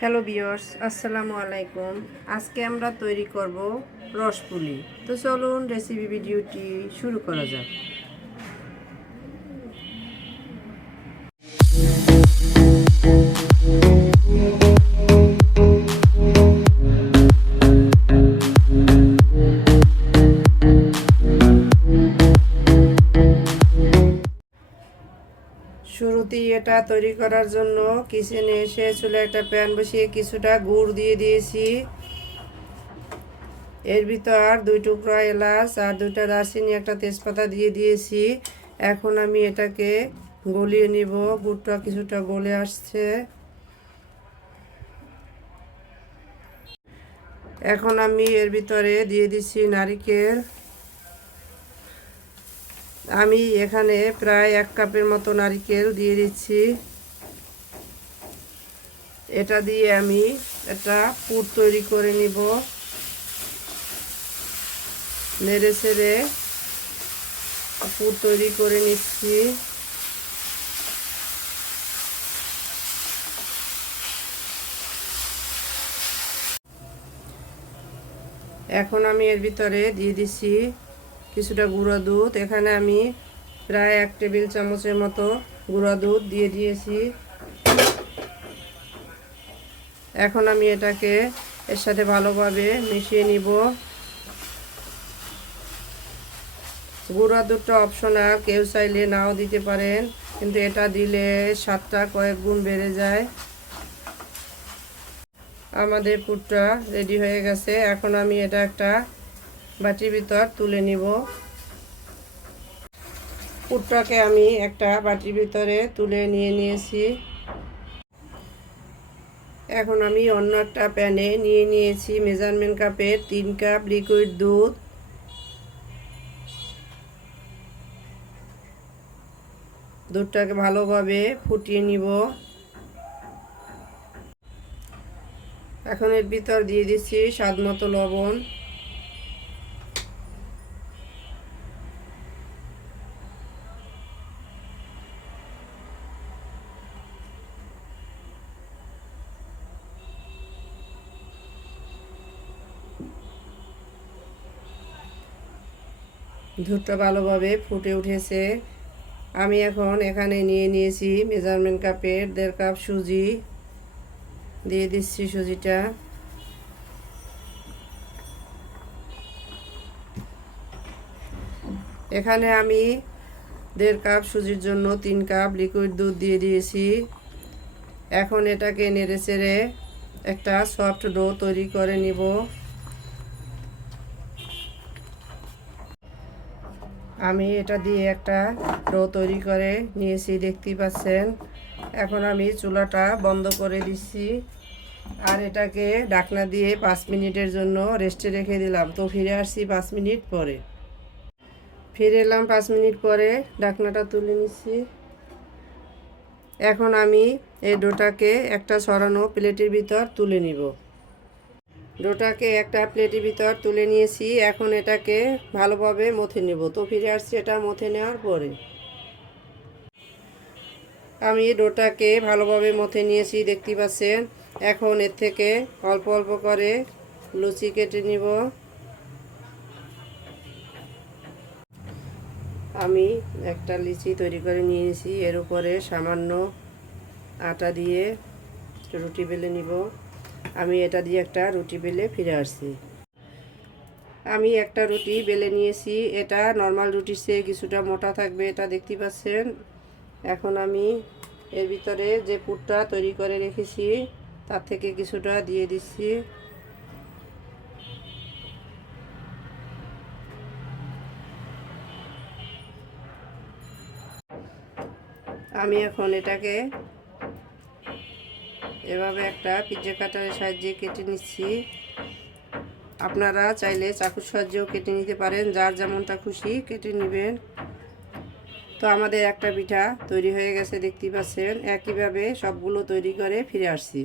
Hello viewers, আসসালামু আলাইকুম। আজকে আমরা তৈরি করব রসপুলি। তো চলুন রেসিপি ভিডিওটি শুরু করা যাক। শুরুতেই এটা তৈরি করার জন্য কিচেনে এসে চুলায় একটা প্যান বসিয়ে কিছুটা গুড় দিয়ে দিয়েছি। এর ভিতর 2 টুকরা এলাচ আর 2টা দারচিনি, একটা তেজপাতা দিয়ে দিয়েছি। এখন আমি এটাকে গলিয়ে নিব। গুড়টা কিছুটা গলে আসছে। এখন আমি এর ভিতরে দিয়ে দিচ্ছি নারকেল। আমি এখানে প্রায় 1 কাপের মতো নারকেল দিয়ে দিচ্ছি। এটা দিয়ে আমি একটা পুর তৈরি করে নিব। নেড়ে ছেড়ে পুর তৈরি করে নিচ্ছি। এখন আমি এর ভিতরে দিয়ে দিচ্ছি কিছুটা গুঁড়া দুধ। এখানে আমি প্রায় 1 টেবিল চামচের মতো গুঁড়া দুধ দিয়ে দিয়েছি। এখন আমি এটাকে এর সাথে ভালোভাবে মিশিয়ে নিব। গুঁড়া দুধটা অপশনাল, কেউ চাইলে নাও দিতে পারেন, কিন্তু এটা দিলে স্বাদটা কয়েক গুণ বেড়ে যায়। আমাদের পুরটা রেডি হয়ে গেছে। এখন আমি এটা একটা বাটির ভিতর তুলে নিব। পুরটাকে আমি একটা বাটির ভিতরে তুলে নিয়েছি। এখন আমি অন্য একটা প্যানে নিয়ে নিয়েছি মেজারমেন্ট কাপের 3 কাপ লিকুইড দুধ। দুধটাকে ভালোভাবে ফুটিয়ে নিব। এখন এর ভিতর দিয়ে দিচ্ছি স্বাদ মতো লবণ। দুধটা ভালোভাবে ফুটে উঠেছে। আমি এখন এখানে নিয়ে নিয়েছি মেজারমেন্ট কাপের 1.5 কাপ সুজি। দিয়ে দিচ্ছি সুজিটা। এখানে আমি 1.5 কাপ সুজির জন্য 3 কাপ লিকুইড দুধ দিয়ে দিয়েছি। এখন এটাকে নেড়ে চেড়ে একটা সফট ডো তৈরি করে নিব। আমি এটা দিয়ে একটা ডো তৈরি করে নিয়েছি, দেখতেই পাচ্ছেন। এখন আমি চুলাটা বন্ধ করে দিচ্ছি আর এটাকে ঢাকনা দিয়ে 5 মিনিটের জন্য রেস্টে রেখে দিলাম। তো ফিরে আসছি 5 মিনিট পরে। ফিরে এলাম 5 মিনিট পরে, ঢাকনাটা তুলে নিচ্ছি। এখন আমি এই ডোটাকে একটা ছড়ানো প্লেটের ভিতর তুলে নিব। ডোটাকে একটা প্লেটের ভিতর তুলে নিয়েছি। এখন এটাকে ভালোভাবে মথে নেব। তো ফিরে আসছি এটা মথে নেওয়ার পরে। আমি ডোটাকে ভালোভাবে মথে নিয়েছি, দেখতে পাচ্ছেন। এখন এর থেকে অল্প অল্প করে লুচি কেটে নিব। আমি একটা লিচি তৈরি করে নিয়েছি। এর উপরে সামান্য আটা দিয়ে রুটি বেলে নিব। আমি এটা দিয়ে একটা রুটি বেলে ফিরে আসছি। আমি একটা রুটি বেলে নিয়েছি। এটা নর্মাল রুটির চেয়ে কিছুটা মোটা থাকবে, এটা দেখতে পাচ্ছেন। এখন আমি এর ভিতরে যে পুরটা তৈরি করে রেখেছি তার থেকে কিছুটা দিয়ে দিচ্ছি। আমি এখন এটাকে এভাবে একটা পিৎজা কাটারের সাহায্যে কেটে নিচ্ছি। আপনারা চাইলে চাকুর সাহায্যেও কেটে নিতে পারেন, যার যেমনটা খুশি কেটে নেবেন। তো আমাদের একটা পিঠা তৈরি হয়ে গেছে, দেখতে পাচ্ছেন। একইভাবে সবগুলো তৈরি করে ফিরে আসছি।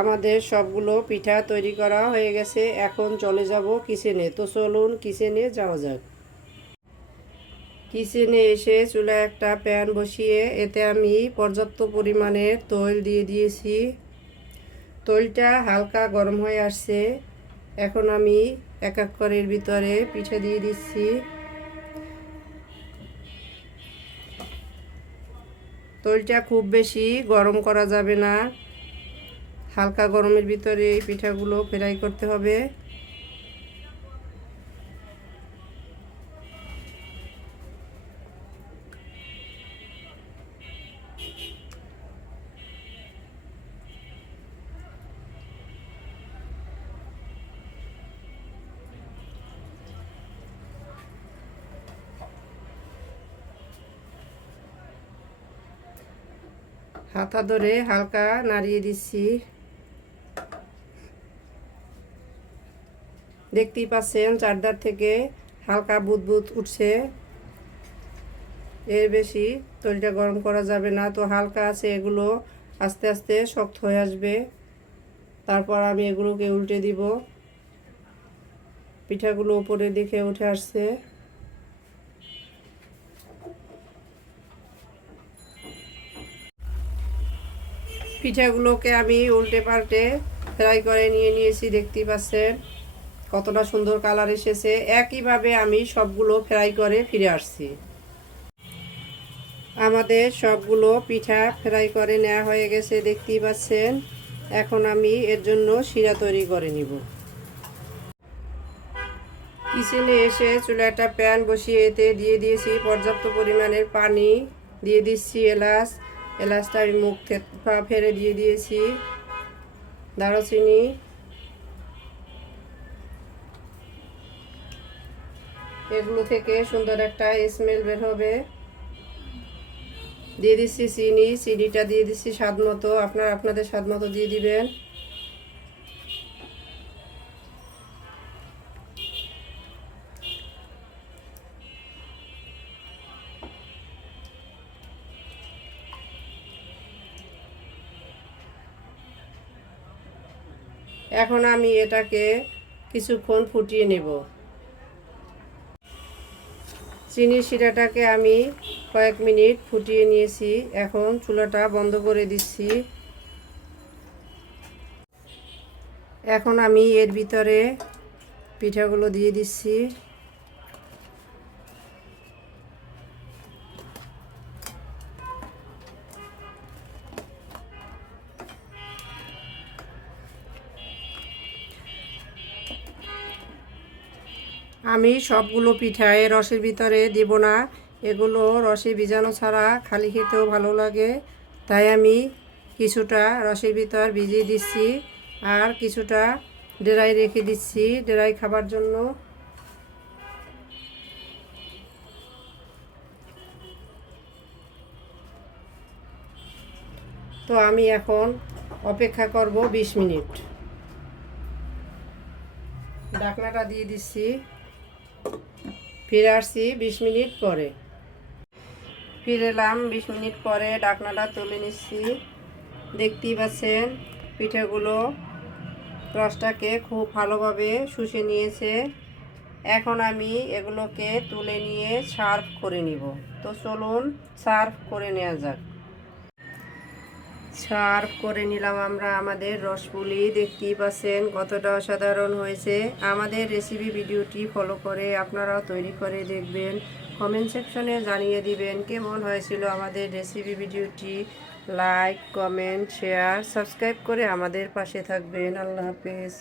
আমাদের সবগুলো পিঠা তৈরি করা হয়ে গেছে। এখন চলে যাব কিচেনে। তো চলুন কিচেনে যাওয়া যাক। কিচেনে এসে চুলায় একটা প্যান বসিয়ে এতে আমি পর্যাপ্ত পরিমাণের তৈল দিয়ে দিয়েছি। তৈলটা হালকা গরম হয়ে আসছে। এখন আমি এক এক করে এর ভিতরে পিঠা দিয়ে দিচ্ছি। তৈলটা খুব বেশি গরম করা যাবে না, হালকা গরমের ভিতরে এই পিঠাগুলো ফ্রাই করতে হবে। হাতা ধরে হালকা নাড়িয়ে দিচ্ছি। দেখতেই পাচ্ছেন চারধার থেকে হালকা বুদবুদ উঠছে। এর বেশি তৈলটা গরম করা যাবে না, তো হালকা আছে এগুলো আস্তে আস্তে শক্ত হয়ে আসবে। তারপর আমি এগুলোকে উল্টে দিব। পিঠাগুলো উপরে দিকে উঠে আসছে। পিঠাগুলোকে আমি উল্টে পাল্টে ফ্রাই করে নিয়েছি। দেখতেই পাচ্ছেন কতটা সুন্দর কালার এসেছে। একইভাবে আমি সবগুলো ফ্রাই করে ফিরে আসছি। আমাদের সবগুলো পিঠা ফ্রাই করে নেওয়া হয়ে গেছে, দেখতেই পাচ্ছেন। এখন আমি এর জন্য শিরা তৈরি করে নিব। কিচেনে এসে চুলায় একটা প্যান বসিয়ে এতে দিয়ে দিয়েছি পর্যাপ্ত পরিমাণের পানি। দিয়ে দিচ্ছি এলাচটা আমি মুখ ফেলে দিয়ে দিয়েছি। দারুচিনি, এগুলো থেকে সুন্দর একটা স্মেল বের হবে। দিয়ে দিচ্ছি চিনিটা দিয়ে দিচ্ছি স্বাদ মতো। আপনাদের স্বাদ মতো দিয়ে দিবেন। এখন আমি এটাকে কিছুক্ষণ ফুটিয়ে নেব। চিনির শিরাটাকে আমি কয়েক মিনিট ফুটিয়ে নিয়েছি। এখন চুলাটা বন্ধ করে দিচ্ছি। এখন আমি এর ভিতরে পিঠাগুলো দিয়ে দিচ্ছি। আমি সবগুলো পিঠায় রসের ভিতরে দেব না, এগুলো রসে ভিজানো ছাড়া খালি খেতেও ভালো লাগে। তাই আমি কিছুটা রসের ভিতর ভিজিয়ে দিচ্ছি আর কিছুটা ড্রাই রেখে দিচ্ছি ড্রাই খাবার জন্য। তো আমি এখন অপেক্ষা করব 20 মিনিট। ঢাকনাটা দিয়ে দিচ্ছি। ফিরে আসছি 20 মিনিট পরে। ফিরে এলাম 20 মিনিট পরে। ঢাকনাটা তুলে নিচ্ছি। দেখতেই পাচ্ছেন পিঠেগুলো রসটাকে খুব ভালোভাবে শুষে নিয়েছে। এখন আমি এগুলোকে তুলে নিয়ে সার্ভ করে নিব। তো চলুন সার্ভ করে নেওয়া যাক। সার্ভ করে নিলাম আমরা আমাদের রসপুলি। দেখতেই পাচ্ছেন কতটা অসাধারণ হয়েছে। আমাদের রেসিপি ভিডিওটি ফলো করে আপনারাও তৈরি করে দেখবেন। কমেন্ট সেকশনে জানিয়ে দিবেন কেমন হয়েছিল আমাদের রেসিপি ভিডিওটি। লাইক, কমেন্ট, শেয়ার, সাবস্ক্রাইব করে আমাদের পাশে থাকবেন। আল্লাহ হাফেজ।